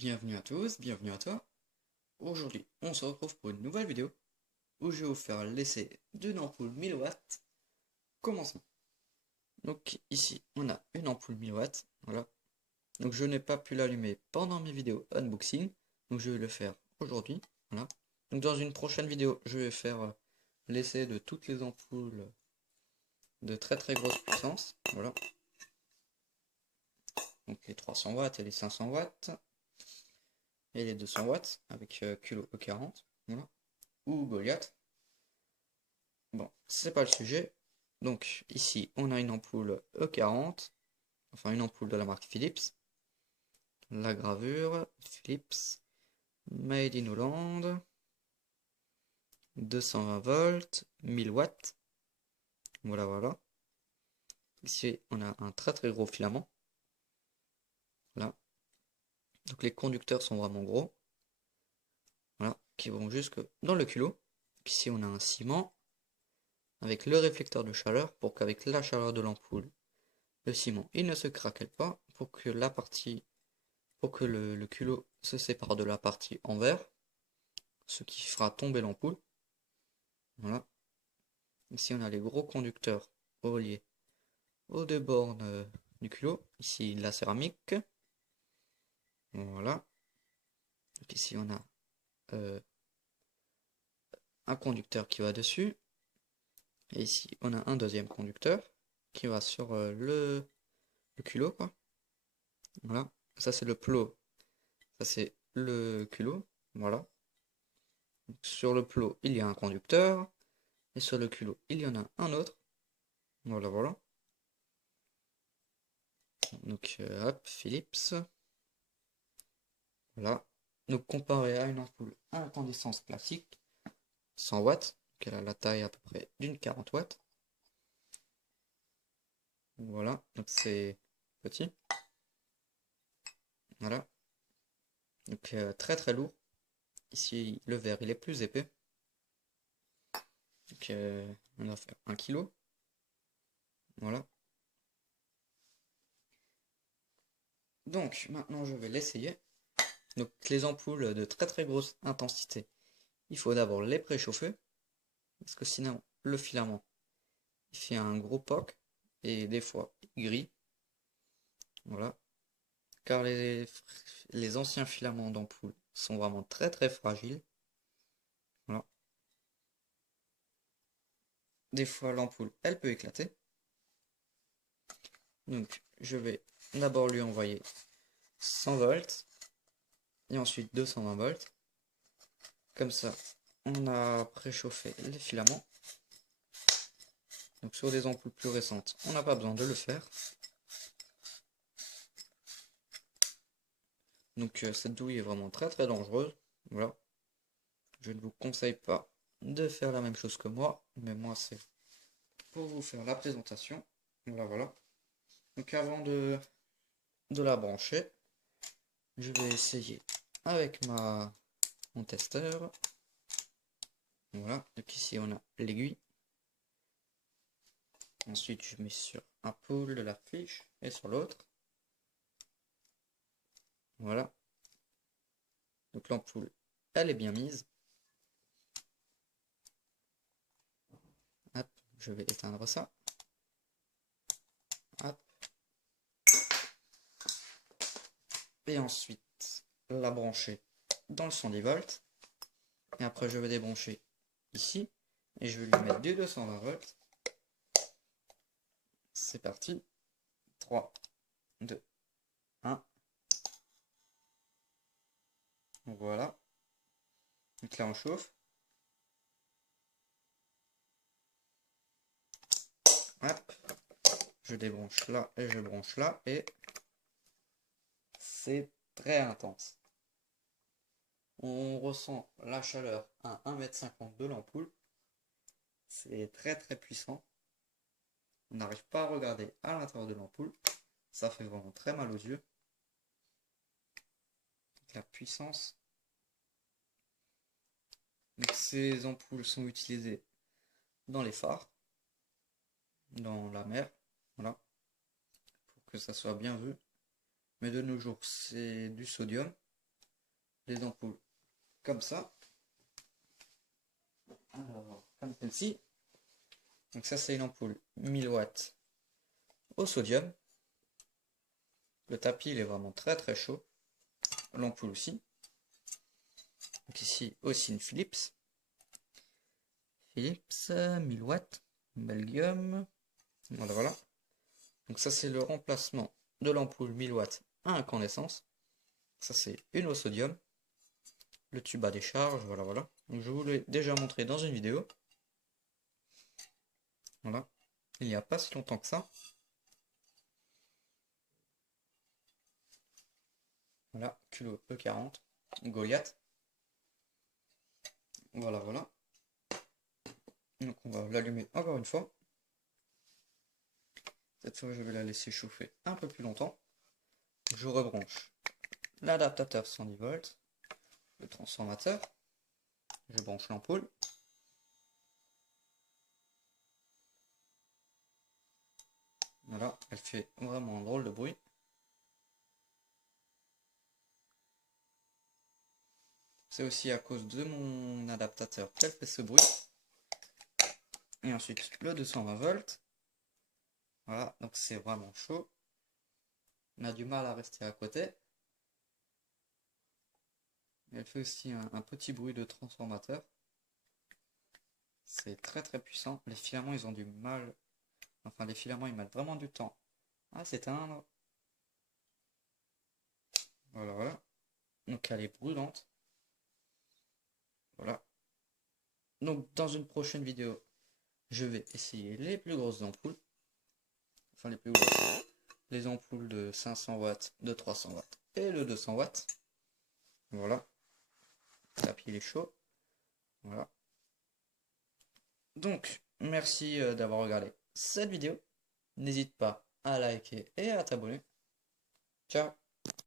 Bienvenue à tous, bienvenue à toi. Aujourd'hui, on se retrouve pour une nouvelle vidéo où je vais vous faire l'essai d'une ampoule 1000 watts. Commençons. Donc ici, on a une ampoule 1000 watts, voilà. Donc je n'ai pas pu l'allumer pendant mes vidéos unboxing, donc je vais le faire aujourd'hui, voilà. Donc dans une prochaine vidéo, je vais faire l'essai de toutes les ampoules de très très grosse puissance, voilà. Donc les 300 watts et les 500 watts. Et les 200 watts avec Culot E40, voilà. Ou Goliath. Bon, c'est pas le sujet. Donc ici, on a une ampoule E40, enfin une ampoule de la marque Philips. La gravure, Philips, Made in Holland, 220 volts, 1000 watts. Voilà, voilà. Ici, on a un très très gros filament. Là. Donc les conducteurs sont vraiment gros. Voilà, qui vont jusque dans le culot. Ici, on a un ciment avec le réflecteur de chaleur pour qu'avec la chaleur de l'ampoule, le ciment il ne se craquelle pas pour que le culot se sépare de la partie envers, ce qui fera tomber l'ampoule. Voilà. Ici on a les gros conducteurs reliés aux deux bornes du culot. Ici la céramique. Voilà. Donc ici on a un conducteur qui va dessus. Et ici on a un deuxième conducteur qui va sur le culot, quoi. Voilà. Ça c'est le plot. Ça c'est le culot. Voilà. Sur le plot, il y a un conducteur. Et sur le culot, il y en a un autre. Voilà, voilà. Donc, hop, Philips. Voilà. Donc, comparé à une ampoule à incandescence classique, 100 watts, donc elle a la taille à peu près d'une 40 watts. Voilà, donc c'est petit. Voilà. Donc, très très lourd. Ici, le verre, il est plus épais. Donc, on va faire 1 kg. Voilà. Donc, maintenant, je vais l'essayer. Donc, les ampoules de très très grosse intensité, il faut d'abord les préchauffer. Parce que sinon, le filament, il fait un gros poc. Et des fois, il grille. Voilà. Car les anciens filaments d'ampoule sont vraiment très très fragiles. Voilà. Des fois, l'ampoule, elle peut éclater. Donc, je vais d'abord lui envoyer 100 volts et ensuite 220 volts. Comme ça, on a préchauffé les filaments. Donc, sur des ampoules plus récentes, on n'a pas besoin de le faire. Donc, cette douille est vraiment très très dangereuse. Voilà. Je ne vous conseille pas de faire la même chose que moi, mais moi, c'est pour vous faire la présentation. Voilà, voilà. Donc avant de la brancher, je vais essayer avec mon testeur. Voilà, donc ici on a l'aiguille. Ensuite je mets sur un pôle de la fiche et sur l'autre. Voilà. Donc l'ampoule, elle est bien mise. Hop, je vais éteindre ça. Hop. Et ensuite la brancher dans le 110 volts. Et après je vais débrancher ici. Et je vais lui mettre du 220 volts. C'est parti. 3, 2, 1. Voilà. Donc là on chauffe. Hop. Je débranche là et je branche là et c'est très intense. On ressent la chaleur à 1,50 m de l'ampoule. C'est très très puissant. On n'arrive pas à regarder à l'intérieur de l'ampoule. Ça fait vraiment très mal aux yeux. La puissance. Donc ces ampoules sont utilisées dans les phares, dans la mer, voilà, pour que ça soit bien vu. Mais de nos jours, c'est du sodium. les ampoules comme ça. Alors, comme celle-ci. Donc ça c'est une ampoule 1000 watts au sodium. Le tapis il est vraiment très chaud. L'ampoule aussi. Donc ici aussi une Philips. Philips 1000 watts. Belgium. Voilà. Donc ça c'est le remplacement de l'ampoule 1000 watts à incandescence. Ça c'est une au sodium. Le tube à décharge, voilà. Donc je vous l'ai déjà montré dans une vidéo. Voilà. Il n'y a pas si longtemps que ça. Voilà, culot E40, Goliath. Voilà. Donc on va l'allumer encore une fois. Cette fois je vais la laisser chauffer un peu plus longtemps. Je rebranche l'adaptateur 110 volts, le transformateur. Je branche l'ampoule. Voilà, elle fait vraiment un drôle de bruit. C'est aussi à cause de mon adaptateur qu'elle fait ce bruit. Et ensuite le 220 volts. Voilà, donc c'est vraiment chaud. On a du mal à rester à côté. Elle fait aussi un petit bruit de transformateur. C'est très puissant. Les filaments ils ont du mal. Enfin les filaments ils mettent vraiment du temps à s'éteindre. Voilà. Donc elle est brûlante. Voilà. Donc dans une prochaine vidéo, je vais essayer les plus grosses ampoules. Enfin les plus grosses. Les ampoules de 500 watts, de 300 watts et le 200 watts. Voilà. Le tapis il est chaud. Voilà. Donc, merci d'avoir regardé cette vidéo. N'hésite pas à liker et à t'abonner. Ciao!